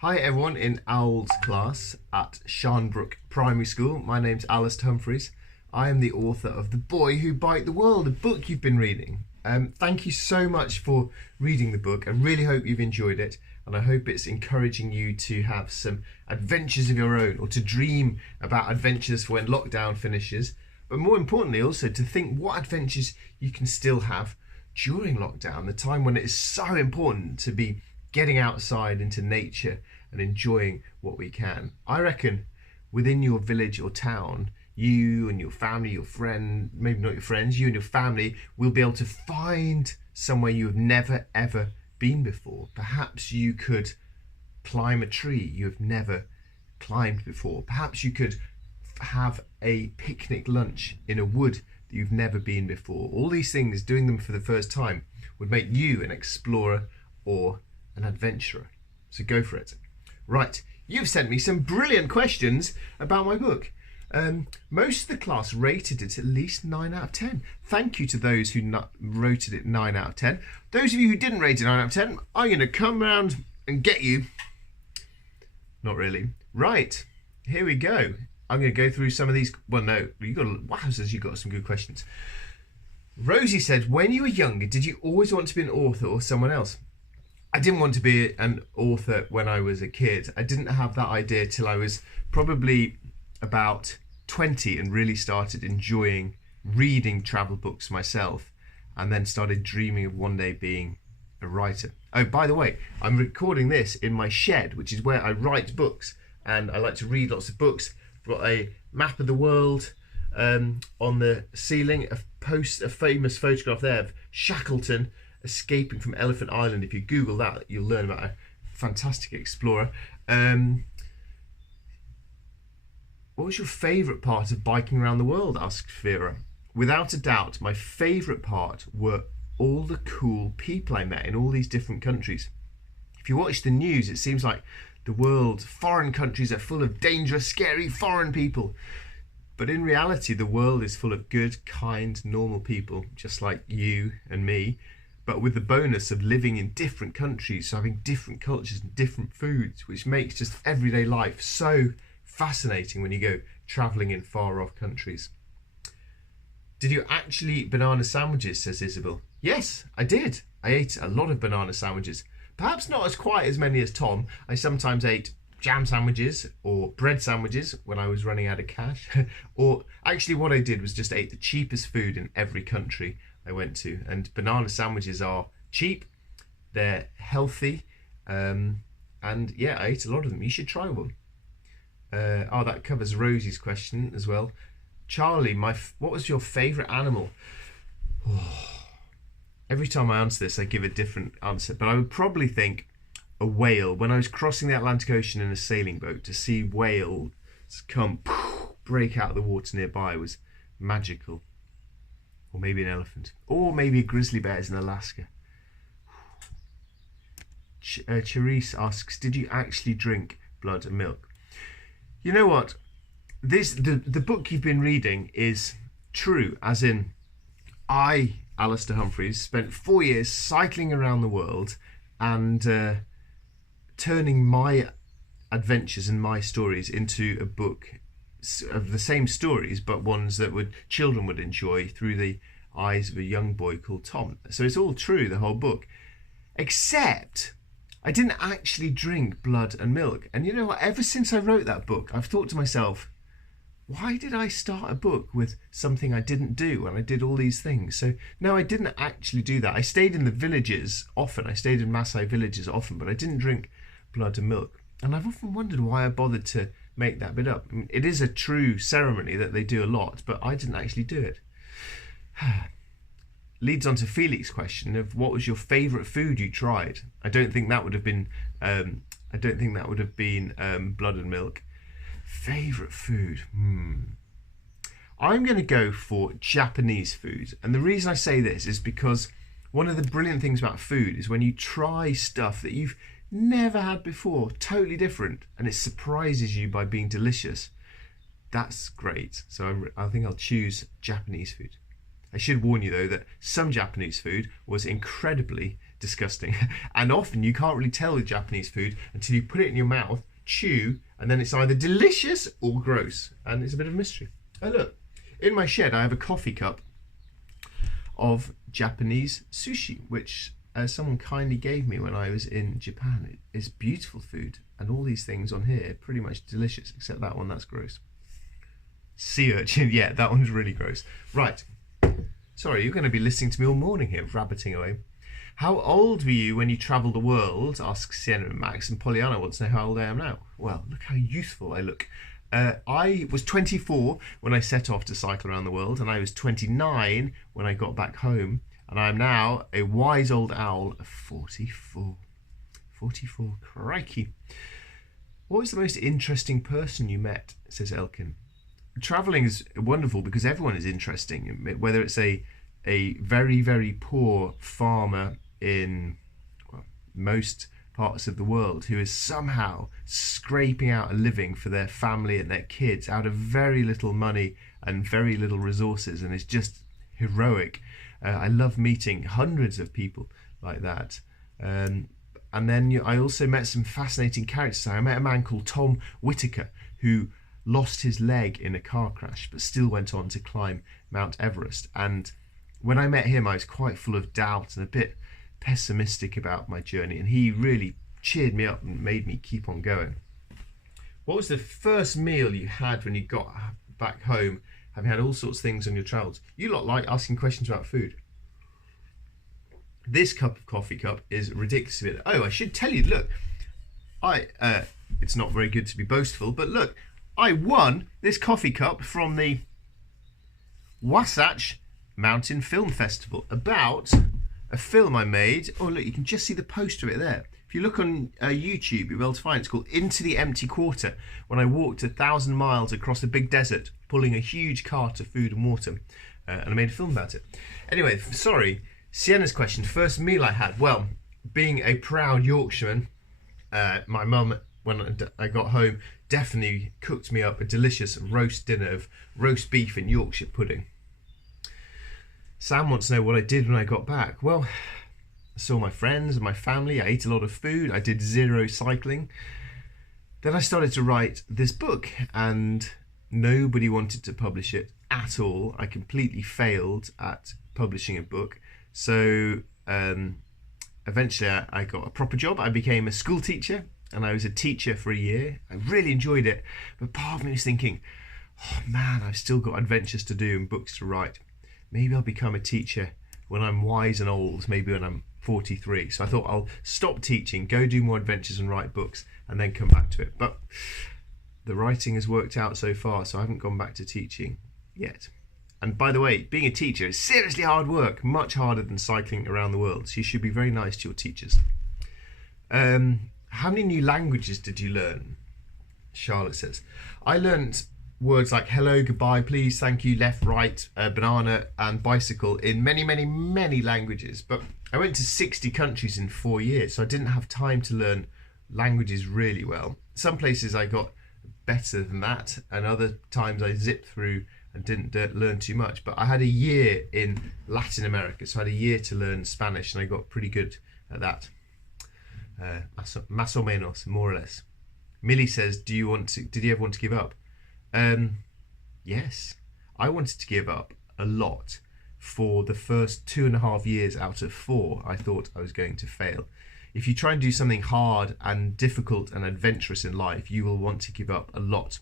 Hi everyone in Owl's class at Sharnbrook Primary School. My name's Alistair Humphreys. I am the author of The Boy Who Bite the World, a book you've been reading. Thank you so much for reading the book. I really hope you've enjoyed it, and I hope it's encouraging you to have some adventures of your own, or to dream about adventures for when lockdown finishes, but more importantly also to think what adventures you can still have during lockdown, the time when it is so important to be getting outside into nature and enjoying what we can. I reckon within your village or town, you and your family, your friend, maybe not your friends, you and your family will be able to find somewhere you have never ever been before. Perhaps you could climb a tree you have never climbed before. Perhaps you could have a picnic lunch in a wood that you've never been before. All these things, doing them for the first time, would make you an explorer or an adventurer. So go for it. Right, you've sent me some brilliant questions about my book. Most of the class rated it at least 9 out of 10. Thank you to those who rated it 9 out of 10. Those of you who didn't rate it 9 out of 10, I'm going to come around and get you. Not really. Right, here we go. I'm going to go through some of these. Well, no, you got some good questions. Rosie said, when you were younger, did you always want to be an author or someone else? I didn't want to be an author when I was a kid. I didn't have that idea till I was probably about 20 and really started enjoying reading travel books myself, and then started dreaming of one day being a writer. Oh, by the way, I'm recording this in my shed, which is where I write books, and I like to read lots of books. I've got a map of the world on the ceiling, a famous photograph there of Shackleton escaping from Elephant Island. If you Google that, you'll learn about a fantastic explorer. What was your favourite part of biking around the world? Asked Vera. Without a doubt, my favourite part were all the cool people I met in all these different countries. If you watch the news, it seems like the world, foreign countries are full of dangerous, scary foreign people. But in reality, the world is full of good, kind, normal people, just like you and me, but with the bonus of living in different countries, so having different cultures and different foods, which makes just everyday life so fascinating when you go travelling in far off countries. Did you actually eat banana sandwiches, says Isabel. Yes, I did. I ate a lot of banana sandwiches. Perhaps not as quite as many as Tom. I sometimes ate jam sandwiches or bread sandwiches when I was running out of cash. Or actually what I did was just ate the cheapest food in every country I went to. And banana sandwiches are cheap, they're healthy, and yeah, I ate a lot of them. You should try one. Oh, that covers Rosie's question as well. Charlie, what was your favourite animal? Oh, every time I answer this, I give a different answer, but I would probably think a whale. When I was crossing the Atlantic Ocean in a sailing boat, to see whales come break out of the water nearby was magical. Or maybe an elephant, or maybe grizzly bears in Alaska. Charisse asks, did you actually drink blood and milk? You know what? The book you've been reading is true, as in I, Alistair Humphreys, spent 4 years cycling around the world and turning my adventures and my stories into a book of the same stories, but ones that children would enjoy through the eyes of a young boy called Tom. So it's all true, the whole book, except I didn't actually drink blood and milk. And you know what, ever since I wrote that book, I've thought to myself, why did I start a book with something I didn't do when I did all these things? So no, I didn't actually do that. I stayed in the villages often. I stayed in Maasai villages often, but I didn't drink blood and milk. And I've often wondered why I bothered to make that bit up. I mean, it is a true ceremony that they do a lot, but I didn't actually do it. Leads on to Felix's question of what was your favourite food you tried. I don't think that would have been blood and milk. Favourite food? I'm going to go for Japanese food, and the reason I say this is because one of the brilliant things about food is when you try stuff that you've never had before, totally different, and it surprises you by being delicious. That's great. So I think I'll choose Japanese food. I should warn you though that some Japanese food was incredibly disgusting. And often you can't really tell with Japanese food until you put it in your mouth, chew, and then it's either delicious or gross. And it's a bit of a mystery. Oh look, in my shed I have a coffee cup of Japanese sushi, which someone kindly gave me when I was in Japan. It is beautiful food, and all these things on here are pretty much delicious, except that one, that's gross. Sea urchin, yeah, that one's really gross. Right, sorry, you're going to be listening to me all morning here, rabbiting away. How old were you when you travelled the world? Asks Sienna and Max, and Pollyanna wants to know how old I am now. Well, look how youthful I look. I was 24 when I set off to cycle around the world, and I was 29 when I got back home, and I am now a wise old owl of 44. 44, crikey. What was the most interesting person you met? Says Elkin. Travelling is wonderful because everyone is interesting, whether it's a very, very poor farmer in most parts of the world who is somehow scraping out a living for their family and their kids out of very little money and very little resources, and it's just heroic. I love meeting hundreds of people like that. And then I also met some fascinating characters. I met a man called Tom Whitaker who lost his leg in a car crash but still went on to climb Mount Everest. And when I met him, I was quite full of doubt and a bit pessimistic about my journey, and he really cheered me up and made me keep on going. What was the first meal you had when you got back home, having had all sorts of things on your travels? You lot like asking questions about food. This coffee cup is ridiculous. Oh, I should tell you, look, it's not very good to be boastful, but look, I won this coffee cup from the Wasatch Mountain Film Festival about a film I made. Oh look, you can just see the poster of it there. If you look on YouTube, you'll be able to find it. It's called Into the Empty Quarter, when I walked 1,000 miles across a big desert pulling a huge cart of food and water, and I made a film about it. Anyway, sorry, Sienna's question, first meal I had. Well, being a proud Yorkshireman, my mum, when I got home, definitely cooked me up a delicious roast dinner of roast beef and Yorkshire pudding. Sam wants to know what I did when I got back. Well, I saw my friends and my family. I ate a lot of food. I did 0 cycling. Then I started to write this book, and nobody wanted to publish it at all. I completely failed at publishing a book. So eventually I got a proper job. I became a school teacher, and I was a teacher for a year. I really enjoyed it. But part of me was thinking, oh man, I've still got adventures to do and books to write. Maybe I'll become a teacher when I'm wise and old, maybe when I'm 43. So I thought I'll stop teaching, go do more adventures and write books, and then come back to it. But the writing has worked out so far, so I haven't gone back to teaching yet. And by the way, being a teacher is seriously hard work, much harder than cycling around the world. So you should be very nice to your teachers. How many new languages did you learn? Charlotte says, I learned words like hello, goodbye, please, thank you, left, right, banana and bicycle in many, many, many languages. But I went to 60 countries in 4 years, so I didn't have time to learn languages really well. Some places I got better than that, and other times I zipped through and didn't learn too much. But I had a year in Latin America, so I had a year to learn Spanish, and I got pretty good at that. Más o menos, more or less. Millie says, did you ever want to give up? Yes, I wanted to give up a lot. For the first 2.5 years out of 4, I thought I was going to fail. If you try and do something hard and difficult and adventurous in life, you will want to give up a lot.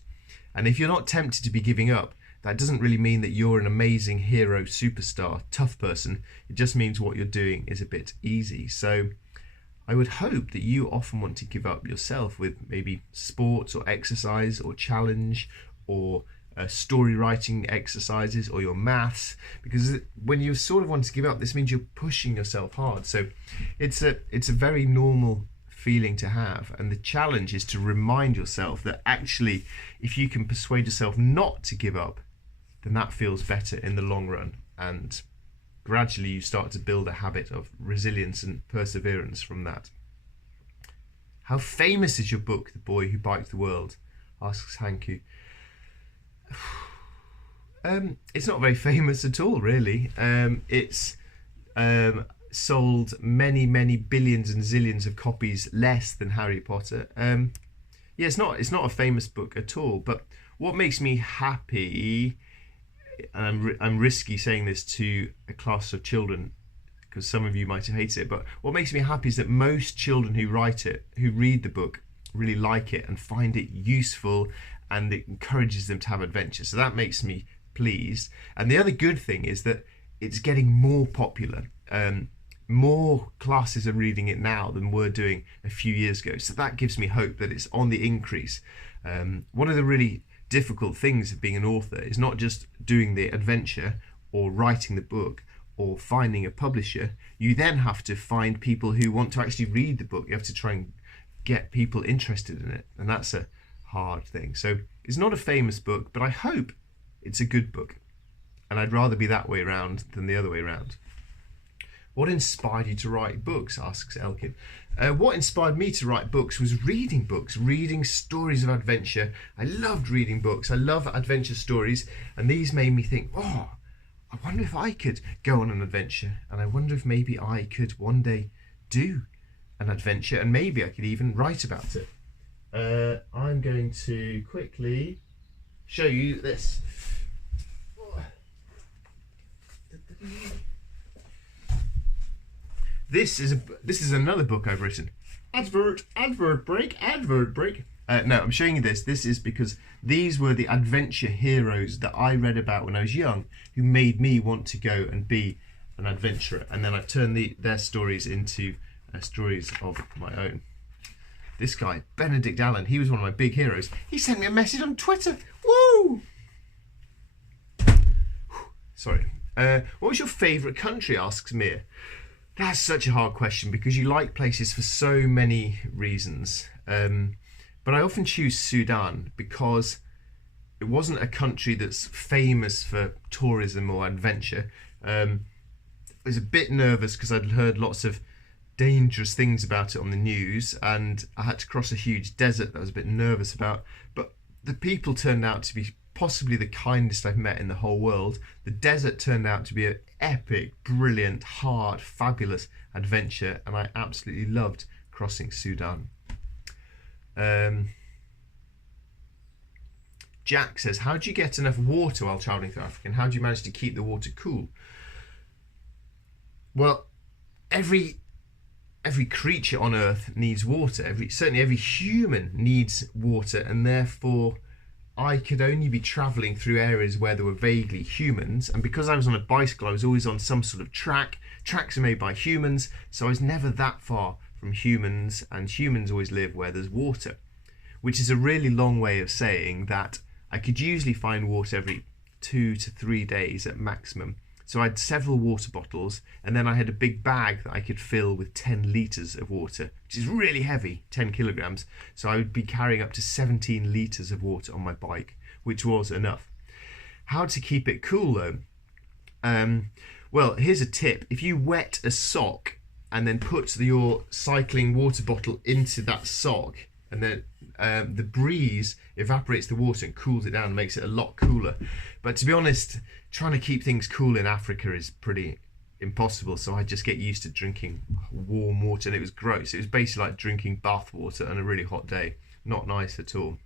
And if you're not tempted to be giving up, that doesn't really mean that you're an amazing hero, superstar, tough person. It just means what you're doing is a bit easy. So I would hope that you often want to give up yourself with maybe sports or exercise or challenge or story writing exercises or your maths, because when you sort of want to give up, this means you're pushing yourself hard. So it's a very normal feeling to have, and the challenge is to remind yourself that actually if you can persuade yourself not to give up, then that feels better in the long run, and gradually you start to build a habit of resilience and perseverance from that. How famous is your book, The Boy Who Biked the World? Asks Hanku. It's not very famous at all, really. It's sold many, many billions and zillions of copies less than Harry Potter. Yeah, it's not a famous book at all. But what makes me happy, and I'm risky saying this to a class of children because some of you might have hated it, but what makes me happy is that most children who read the book, really like it and find it useful, and it encourages them to have adventure. So that makes me pleased. And the other good thing is that it's getting more popular. More classes are reading it now than were doing a few years ago. So that gives me hope that it's on the increase. One of the really difficult things of being an author is not just doing the adventure or writing the book or finding a publisher. You then have to find people who want to actually read the book. You have to try and get people interested in it, and that's a hard thing. So it's not a famous book, but I hope it's a good book, and I'd rather be that way around than the other way around. What inspired you to write books, asks Elkin. What inspired me to write books was reading books, reading stories of adventure. I loved reading books. I love adventure stories, and these made me think, oh, I wonder if I could go on an adventure, and I wonder if maybe I could one day do an adventure, and maybe I could even write about it. I'm going to quickly show you this. This is another book I've written. Advert break. No, I'm showing you this. This is because these were the adventure heroes that I read about when I was young, who made me want to go and be an adventurer. And then I've turned their stories into stories of my own. This guy, Benedict Allen, he was one of my big heroes. He sent me a message on Twitter. Woo! Sorry. What was your favourite country, asks Mia. That's such a hard question because you like places for so many reasons. But I often choose Sudan because it wasn't a country that's famous for tourism or adventure. I was a bit nervous because I'd heard lots of dangerous things about it on the news, and I had to cross a huge desert that I was a bit nervous about. But the people turned out to be possibly the kindest I've met in the whole world. The desert turned out to be an epic, brilliant, hard, fabulous adventure, and I absolutely loved crossing Sudan. Jack says, how do you get enough water while travelling through Africa, and how do you manage to keep the water cool? Well, every creature on Earth needs water. Certainly every human needs water, and therefore I could only be travelling through areas where there were vaguely humans. And because I was on a bicycle, I was always on some sort of track. Tracks are made by humans, so I was never that far from humans, and humans always live where there's water, which is a really long way of saying that I could usually find water every 2 to 3 days at maximum. So I had several water bottles, and then I had a big bag that I could fill with 10 litres of water, which is really heavy, 10 kilograms. So I would be carrying up to 17 litres of water on my bike, which was enough. How to keep it cool though? Well, here's a tip. If you wet a sock and then put your cycling water bottle into that sock, and then the breeze evaporates the water and cools it down and makes it a lot cooler. But to be honest, trying to keep things cool in Africa is pretty impossible, so I just get used to drinking warm water, and it was gross. It was basically like drinking bath water on a really hot day. Not nice at all.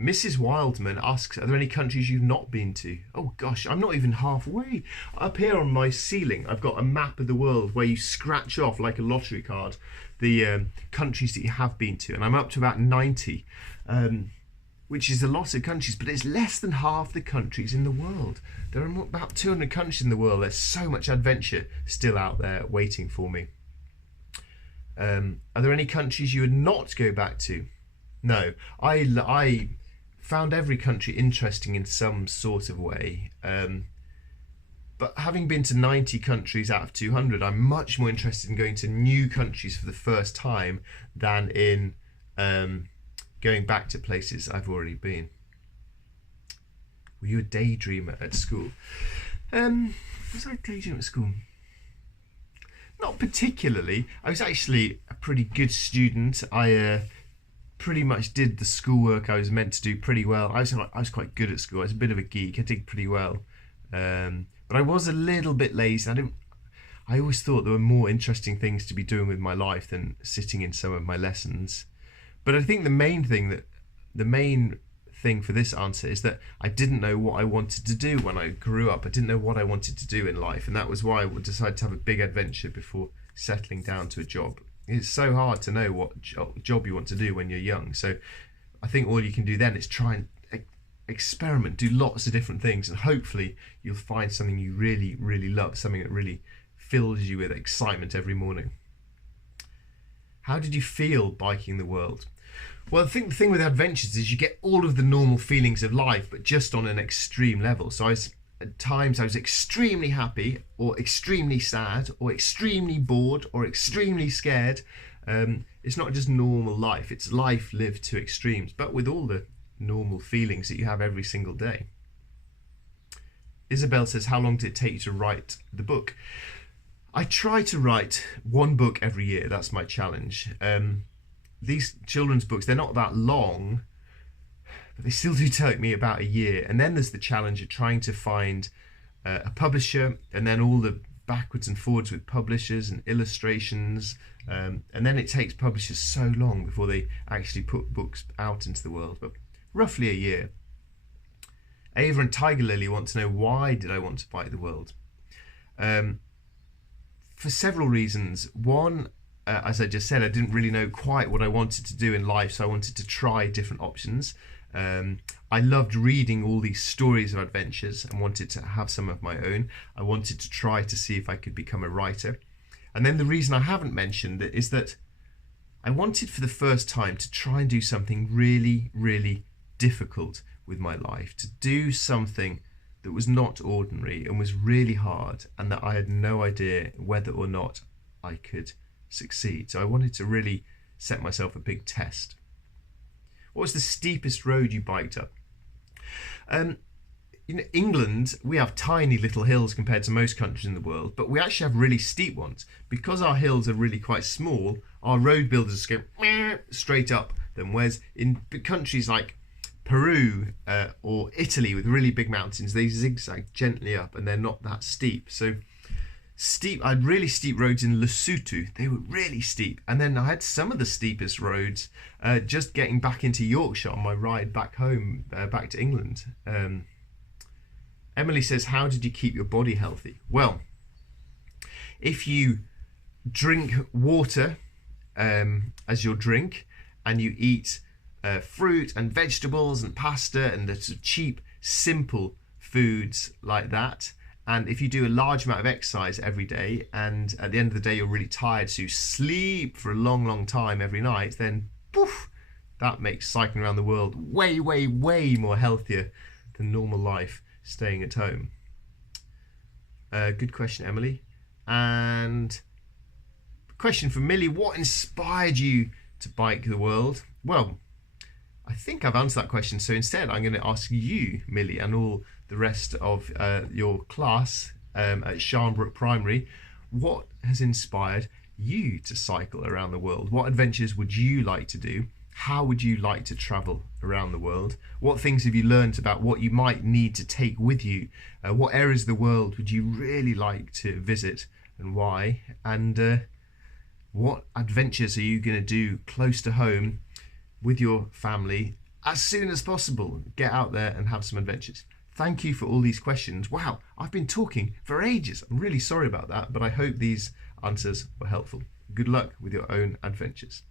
Mrs. Wildman asks, are there any countries you've not been to? Oh gosh, I'm not even halfway. Up here on my ceiling, I've got a map of the world where you scratch off, like a lottery card, the countries that you have been to, and I'm up to about 90, which is a lot of countries, but it's less than half the countries in the world. There are about 200 countries in the world. There's so much adventure still out there waiting for me. Are there any countries you would not go back to? No, I found every country interesting in some sort of way. But having been to 90 countries out of 200, I'm much more interested in going to new countries for the first time than in going back to places I've already been. Were you a daydreamer at school? Was I a daydreamer at school? Not particularly. I was actually a pretty good student. I pretty much did the schoolwork I was meant to do pretty well. I was quite good at school. I was a bit of a geek. I did pretty well. But I was a little bit lazy. I always thought there were more interesting things to be doing with my life than sitting in some of my lessons. But I think the main thing for this answer is that I didn't know what I wanted to do when I grew up. I didn't know what I wanted to do in life, and that was why I decided to have a big adventure before settling down to a job. It's so hard to know what job you want to do when you're young. So I think all you can do then is try and experiment, do lots of different things, and hopefully you'll find something you really, really love, something that really fills you with excitement every morning. How did you feel biking the world? Well, I think the thing with adventures is you get all of the normal feelings of life, but just on an extreme level. So at times I was extremely happy, or extremely sad, or extremely bored, or extremely scared. It's not just normal life, it's life lived to extremes, but with all the normal feelings that you have every single day. Isabel says, how long did it take you to write the book? I try to write one book every year. That's my challenge. These children's books, they're not that long, but they still do take me about a year. And then there's the challenge of trying to find a publisher, and then all the backwards and forwards with publishers and illustrations. And then it takes publishers so long before they actually put books out into the world, but roughly a year. Ava and Tiger Lily want to know, why did I want to bike the world? For several reasons. One, as I just said, I didn't really know quite what I wanted to do in life, so I wanted to try different options. I loved reading all these stories of adventures and wanted to have some of my own. I wanted to try to see if I could become a writer. And then the reason I haven't mentioned it is that I wanted for the first time to try and do something really, really difficult with my life, to do something that was not ordinary and was really hard, and that I had no idea whether or not I could succeed. So I wanted to really set myself a big test. What was the steepest road you biked up? In England, we have tiny little hills compared to most countries in the world, but we actually have really steep ones. Because our hills are really quite small, our road builders go straight up them, whereas in countries like Peru or Italy with really big mountains, they zigzag gently up and they're not that steep. So steep, I had really steep roads in Lesotho. They were really steep. And then I had some of the steepest roads just getting back into Yorkshire on my ride back home, back to England. Emily says, how did you keep your body healthy? Well, if you drink water as your drink, and you eat fruit and vegetables and pasta and the sort of cheap, simple foods like that, and if you do a large amount of exercise every day, and at the end of the day you're really tired, so you sleep for a long, long time every night, then poof, that makes cycling around the world way, way, way more healthier than normal life staying at home. Good question, Emily. And question from Millie, what inspired you to bike the world? Well, I think I've answered that question, so instead I'm going to ask you, Millie, and all the rest of your class at Sharnbrook Primary, what has inspired you to cycle around the world? What adventures would you like to do? How would you like to travel around the world? What things have you learned about what you might need to take with you? What areas of the world would you really like to visit, and why? And what adventures are you going to do close to home with your family as soon as possible? Get out there and have some adventures. Thank you for all these questions. Wow, I've been talking for ages. I'm really sorry about that, but I hope these answers were helpful. Good luck with your own adventures.